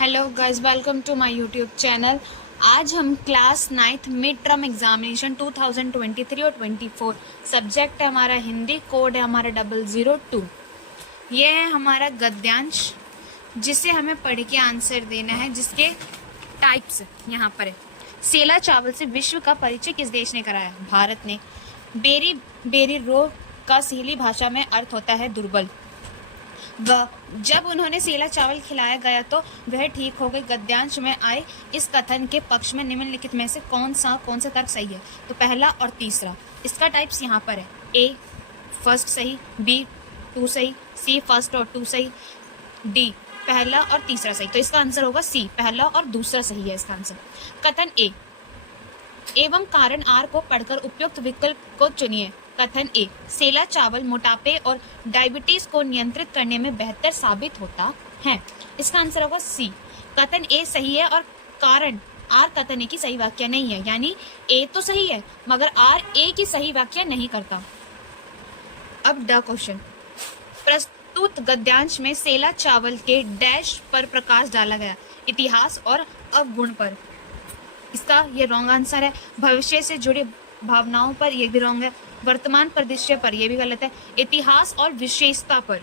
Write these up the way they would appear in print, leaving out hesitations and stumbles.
Hello guys, welcome to my YouTube channel. आज हम class 9th mid term examination 2023 और 24 subject है हमारा हिंदी, कोड है हमारा 002। ये है हमारा गद्यांश जिसे हमें पढ़ के आंसर देना है, जिसके टाइप्स यहाँ पर है। सेला चावल से विश्व का परिचय किस देश ने कराया? भारत ने। बेरी बेरी रो का सहेली भाषा में अर्थ होता है दुर्बल। जब उन्होंने सेला चावल खिलाया गया तो वह ठीक हो गई। गद्यांश में आए इस कथन के पक्ष में निम्नलिखित में से कौन सा तर्क सही है? तो पहला और तीसरा। इसका टाइप्स यहाँ पर है। ए फर्स्ट सही, बी 2 सही, सी फर्स्ट और 2 सही, डी पहला और तीसरा सही। तो इसका आंसर होगा सी, पहला और दूसरा सही है इसका आंसर। कथन ए एवं कारण आर को पढ़कर उपयुक्त विकल्प को चुनिए। कथन ए, सेला चावल मोटापे और डायबिटीज को नियंत्रित करने में बेहतर साबित होता है। इसका आंसर होगा सी, कथन ए सही है और कारण आर कथन ए की सही व्याख्या नहीं है। यानी ए तो सही है मगर आर ए की सही व्याख्या नहीं करता। अब ड क्वेश्चन, प्रस्तुत गद्यांश में सेला चावल के डैश पर प्रकाश डाला गया। इतिहास और अवगुण पर। इसका ये रॉन्ग आंसर है। भविष्य से जुड़े भावनाओं पर, ये भी रॉन्ग है। वर्तमान परिदृश्य पर, यह भी गलत है। इतिहास और विशेषता पर,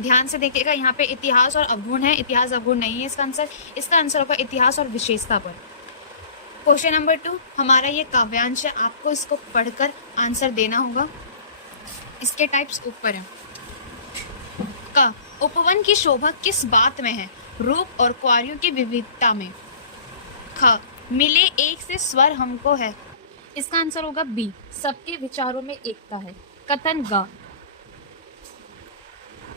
ध्यान से देखिएगा, यहाँ पे इतिहास और अवगुण है, इतिहास अवगुण नहीं है इसका आंसर। इसका आंसर होगा इतिहास और विशेषता पर। क्वेश्चन नंबर 2 हमारा ये काव्यांश है, आपको इसको पढ़कर आंसर देना होगा। इसके टाइप्स ऊपर है। क, उपवन की शोभा किस बात में है? रूप और क्वारियों की विविधता में। ख, मिले एक से स्वर हमको है। इसका आंसर होगा बी, सबके विचारों में एकता है। कथन ग,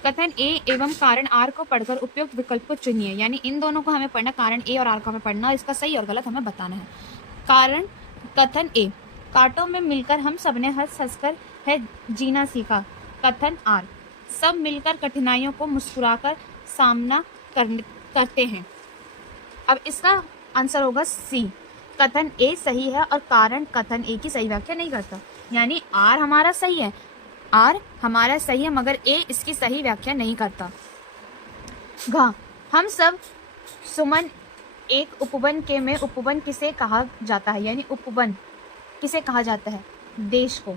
कथन ए एवं कारण आर को पढ़कर उपयुक्त विकल्प को चुनिए। यानी इन दोनों को हमें पढ़ना, कारण ए और आर को हमें पढ़ना, इसका सही और गलत हमें बताना है। कारण, कथन ए, कांटों में मिलकर हम सबने हंस हंसकर है जीना सीखा। कथन आर, सब मिलकर कठिनाइयों को मुस्कुराकर सामना करते हैं। अब इसका आंसर होगा सी, कथन ए सही है और कारण कथन ए की सही व्याख्या नहीं करता। यानी आर हमारा सही है, आर हमारा सही है मगर ए इसकी सही व्याख्या नहीं करता। घ, हम सब सुमन एक उपवन के में उपवन किसे कहा जाता है? यानी उपवन किसे कहा जाता है? देश को।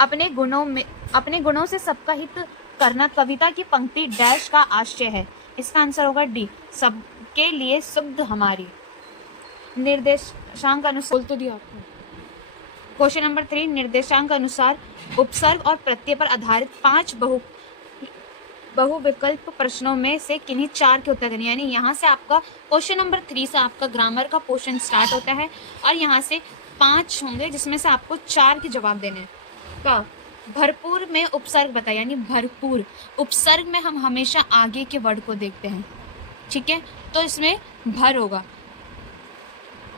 अपने गुणों से सबका हित करना कविता की पंक्ति डैश का आशय है। इसका आंसर होगा डी, सबके लिए सुग्ध हमारी। निर्देशांक अनुसार बोल तो दिया आपको। क्वेश्चन नंबर 3, निर्देशांक अनुसार उपसर्ग और प्रत्यय पर आधारित 5 बहुविकल्प प्रश्नों में से किन्हीं 4 के उत्तर देने। यानी यहाँ से आपका क्वेश्चन नंबर 3 से आपका ग्रामर का पोर्शन स्टार्ट होता है और यहाँ से 5 होंगे जिसमें से आपको 4 के जवाब देने हैं। का भरपूर में उपसर्ग बताया। यानी भरपूर उपसर्ग में हम हमेशा आगे के वर्ड को देखते हैं, ठीक है, तो इसमें भर होगा।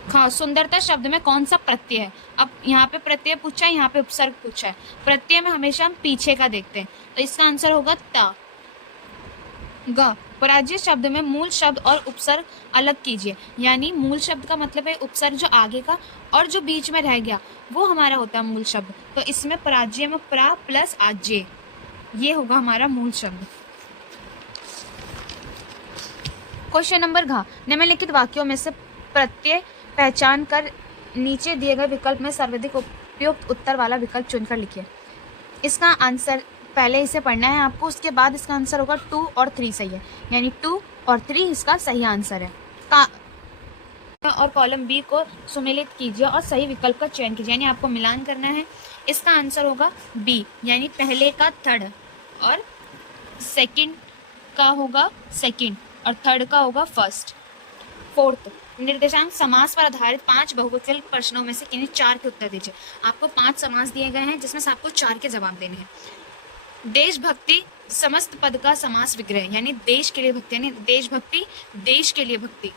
हाँ, सुंदरता शब्द में कौन सा प्रत्यय है? अब यहाँ पे प्रत्यय पूछा है, यहाँ पे उपसर्ग पूछा है। प्रत्यय में हमेशा हम पीछे का देखते हैं, तो इसका आंसर होगा ता। ग, पराजय शब्द में मूल शब्द और उपसर्ग अलग कीजिए। यानी मूल शब्द का मतलब है उपसर्ग जो आगे का और जो बीच में रह गया वो हमारा होता है मूल शब्द। तो इसमें पराजय में प्रा प्लस आजे, ये होगा हमारा मूल शब्द। क्वेश्चन नंबर घ, निम्नलिखित वाक्यों में से प्रत्यय पहचान कर नीचे दिए गए विकल्प में सर्वाधिक उपयुक्त उत्तर वाला विकल्प चुनकर लिखिए। इसका आंसर पहले इसे पढ़ना है आपको, उसके बाद इसका आंसर होगा 2 और 3 सही है। यानी 2 और 3 इसका सही आंसर है। और कॉलम बी को सुमेलित कीजिए और सही विकल्प का चयन कीजिए। यानी आपको मिलान करना है। इसका आंसर होगा बी, यानी पहले का थर्ड और सेकंड का होगा सेकंड और थर्ड का होगा फर्स्ट। फोर्थ, निर्देशांक समास पर आधारित 5 बहुविकल्प प्रश्नों में से किन्हीं 4 के उत्तर दीजिए। आपको 5 समास दिए गए हैं जिसमें से आपको 4 के जवाब देने हैं। देशभक्ति समस्त पद का समास विग्रह। यानी देश के लिए भक्ति, यानी देशभक्ति, देश के लिए भक्ति।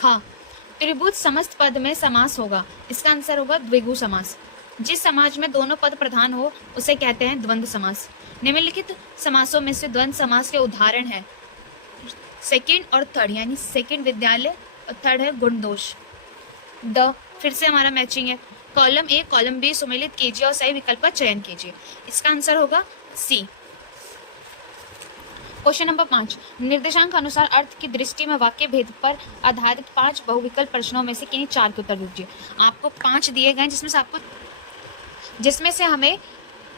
हाँ, त्रिभुज समस्त पद में समास होगा। इसका आंसर होगा द्विगु समास। जिस समाज में दोनों पद प्रधान हो उसे कहते हैं द्वंद्व समास। निम्नलिखित समासों में से द्वंद्व समास के उदाहरण है सेकंड और थर्ड। यानी सेकंड विद्यालय और थर्ड है गुणदोष। द, फिर से हमारा मैचिंग है। कॉलम ए कॉलम बी सुमेलित कीजिए और सही विकल्प का चयन कीजिए। इसका आंसर होगा सी। क्वेश्चन नंबर 5, निर्देशांक अनुसार अर्थ की दृष्टि में वाक्य भेद पर आधारित 5 बहुविकल्प प्रश्नों में से किन्हीं 4 के उत्तर दीजिए। आपको 5 दिए गए जिसमें से हमें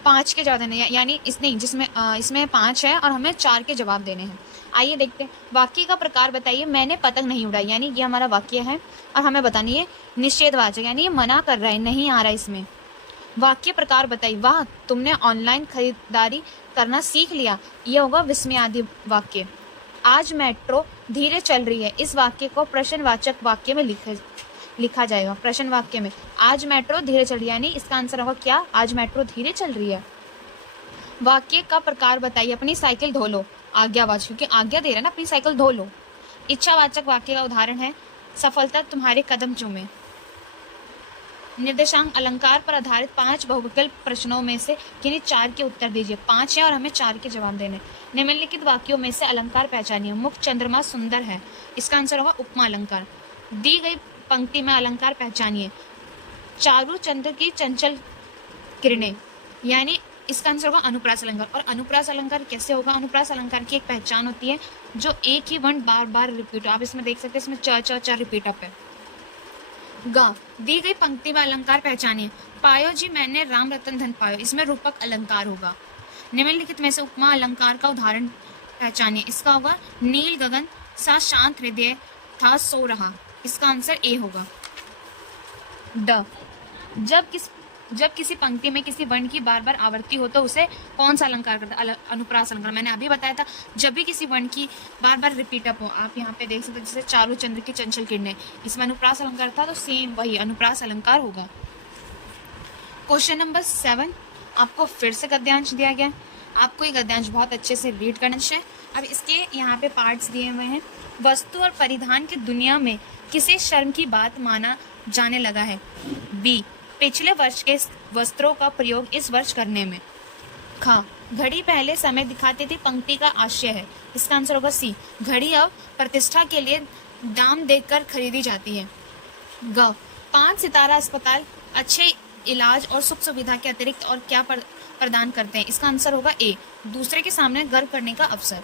5 के जवाब देने, यानी इसमें 5 है और हमें 4 के जवाब देने हैं। आइए देखते हैं। वाक्य का प्रकार बताइए। मैंने पतंग नहीं उड़ाई, यानी ये हमारा वाक्य है और हमें बतानी है निषेधवाचक, यानी ये मना कर रहा है, नहीं आ रहा इसमें। वाक्य प्रकार बताइए। वाह, तुमने ऑनलाइन खरीदारी करना सीख लिया, यह होगा विस्मयादि वाक्य। आज मेट्रो धीरे चल रही है, इस वाक्य को प्रश्नवाचक वाक्य में लिखा जाएगा। प्रश्न वाक्य में आज मेट्रो धीरे चल रही है, यानी इसका आंसर होगा क्या, आज मेट्रो धीरे चल रही है। वाक्य का प्रकार बताइए। अपनी साइकिल धो लो, आज्ञावाचक, क्योंकि आज्ञा दे रहा है ना, अपनी साइकिल धो लो। इच्छावाचक वाक्य का उदाहरण है सफलता तुम्हारे कदम चूमे। निर्देशांक अलंकार पर आधारित 5 बहुविकल्प प्रश्नों में से किन्हीं 4 के उत्तर दीजिए। 5 है और हमें 4 के जवाब देने। निम्नलिखित वाक्यों में से अलंकार पहचानिए। मुख चंद्रमा सुंदर है, इसका आंसर होगा उपमा अलंकार। दी गई पंक्ति में अलंकार पहचानिए। चारु चंद्र की चंचल किरणें, यानी इसका आंसर होगा अनुप्रास अलंकार। और अनुप्रास अलंकार कैसे होगा? अनुप्रास अलंकार की एक पहचान होती है जो एक ही वर्ण बार बार रिपीट हो। आप इसमें देख सकते हैं, इसमें च रिपीट अप है। गा, दी गई पंक्ति में अलंकार पहचानिए। पायो जी मैंने राम रतन धन पायो, इसमें रूपक अलंकार होगा। निम्नलिखित में से उपमा अलंकार का उदाहरण पहचानिए। इसका होगा नील गगन सा शांत हृदय था सो रहा, इसका आंसर ए होगा। ड, जब किसी पंक्ति में किसी वर्ण की बार बार आवृत्ति हो तो उसे कौन सा अलंकार करता है? अनुप्रास अलंकार। मैंने अभी बताया था, जब भी किसी वर्ण की बार बार रिपीट अप हो। आप यहाँ पे देख सकते हैं, जैसे चारु चंद्र की चंचल किरणें, इसमें अनुप्रास अलंकार था, तो सेम वही अनुप्रास अलंकार होगा। क्वेश्चन नंबर 7, आपको फिर से गद्यांश दिया गया। आपको ये गद्यांश बहुत अच्छे से रीड करना चाहिए। अब इसके यहाँ पे पार्ट्स दिए हुए हैं। वस्तु और परिधान की दुनिया में किसे शर्म की बात माना जाने लगा है? बी, पिछले वर्ष के वस्त्रों का प्रयोग इस वर्ष करने में। खा, घड़ी पहले समय दिखाती थी, पंक्ति का आशय है, इसका आंसर होगा सी। घड़ी अब प्रतिष्ठा के लिए दाम देकर खरीदी जाती है। ग, 5 सितारा अस्पताल अच्छे इलाज और सुख सुविधा के अतिरिक्त और क्या प्रदान करते हैं? इसका आंसर होगा ए, दूसरे के सामने गर्व करने का अवसर।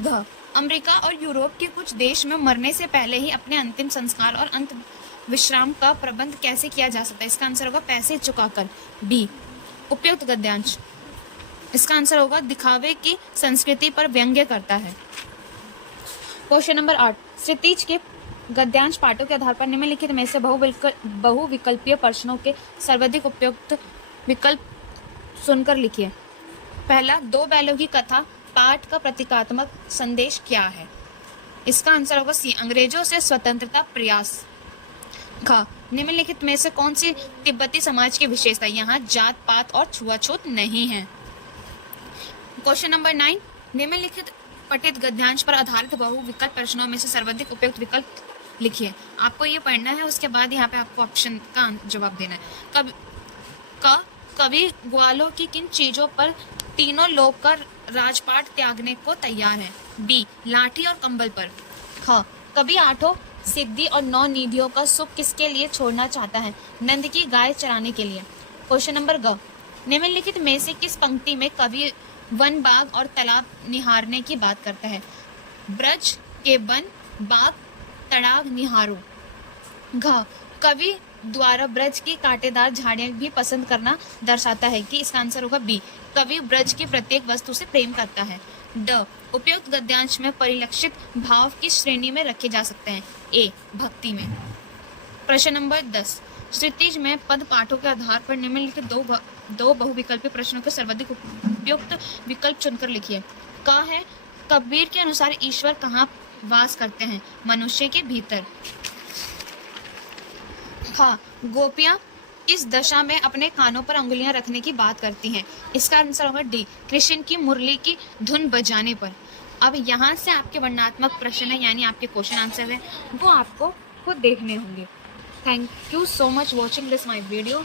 घ, अमेरिका और यूरोप के कुछ देश में मरने से पहले ही अपने अंतिम संस्कार और अंत विश्राम का प्रबंध कैसे किया जा सकता है? इसका आंसर होगा पैसे चुकाकर। बी, उपयुक्त गद्यांश, इसका आंसर होगा दिखावे की संस्कृति पर व्यंग्य करता है। क्वेश्चन नंबर 8, क्षितिज के गद्यांश पाठों के आधार पर निम्नलिखित में से बहुविकल्पीय प्रश्नों के सर्वाधिक उपयुक्त विकल्प सुनकर लिखिए। पहला, 2 बैलों की कथा पाठ का प्रतीकात्मक संदेश क्या है? इसका आंसर होगा सी, अंग्रेजों से स्वतंत्रता प्रयास। खा, निम्नलिखित में से कौन सी तिब्बती समाज की विशेषता? यहाँ जात पात और छुआछूत नहीं है। क्वेश्चन नंबर 9, निम्नलिखित पठित गद्यांश पर आधारित बहुविकल्प प्रश्नों में से सर्वाधिक उपयुक्त विकल्प लिखिए। आपको ये पढ़ना है, उसके बाद यहाँ पे आपको ऑप्शन का जवाब देना है। कवि ग्वालों की किन चीजों पर तीनों लोग कर राजपाट त्यागने को तैयार है? बी, लाठी और कंबल पर। ख, कभी 8 सिद्धि और 9 निधियों का सुख किसके लिए छोड़ना चाहता है? नंद की गाय चराने के लिए। क्वेश्चन नंबर ग, निम्नलिखित में से किस पंक्ति में कवि वन बाग और तालाब निहारने की बात करता है? ब्रज के वन बाग तड़ाग निहारो। घ, कवि द्वारा ब्रज की कांटेदार झाड़ियां भी पसंद करना दर्शाता है कि इसका आंसर होगा बी, कवि ब्रज की प्रत्येक वस्तु से प्रेम करता है। ड, उपयुक्त गद्यांश में परिलक्षित भाव की श्रेणी में रखे जा सकते हैं? ए, भक्ति में। प्रश्न नंबर 10, क्षितिज में पद पाठों के आधार पर निम्नलिखित दो बहुविकल्पीय प्रश्नों के सर्वाधिक उपयुक्त विकल्प चुनकर लिखिए। क है, कबीर के अनुसार ईश्वर कहाँ वास करते हैं? मनुष्य के भीतर। हाँ, गोपियां किस दशा में अपने कानों पर उंगलियां रखने की बात करती हैं? इसका आंसर होगा डी, कृष्ण की मुरली की धुन बजाने पर। अब यहाँ से आपके वर्णनात्मक प्रश्न है, यानी आपके क्वेश्चन आंसर है, वो आपको खुद देखने होंगे। Thank you so much watching this my video.